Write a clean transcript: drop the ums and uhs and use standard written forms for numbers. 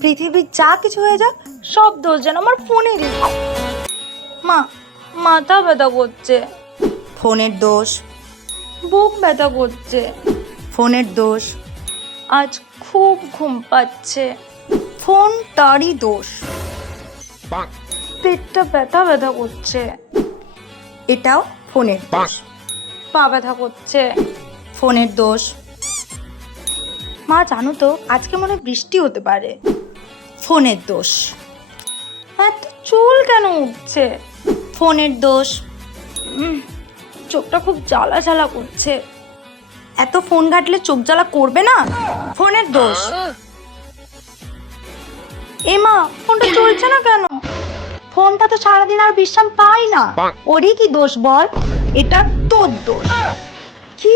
পৃথিবীর যা কিছু হয়ে যাক সব দোষ যেন আমার ফোনেরই। মা, মাথা ব্যথা করছে। ফোনের দোষ। বুক ব্যথা করছে। ফোনের দোষ। আজ খুব ঘুম পাচ্ছে। ফোন তারই দোষ। পেটটা ব্যথা ব্যথা করছে। এটাও ফোনের দোষ। পা ব্যথা করছে। ফোনের দোষ। মা জানো তো আজকে মনে হয় বৃষ্টি হতে পারে। ফোনের দোষ। এত চুল কেন উঠছে? ফোনের দোষ। চোখটা খুব জ্বালা জ্বালা করছে। এত ফোন ঘাটলে চোখ জ্বালা করবে না? ফোনের দোষ। এ মা, ফোনটা চলছে না কেন? ফোনটা তো সারাদিন আর বিশ্রাম পাই না, ওরই কি দোষ বল? এটা তোর দোষ। কি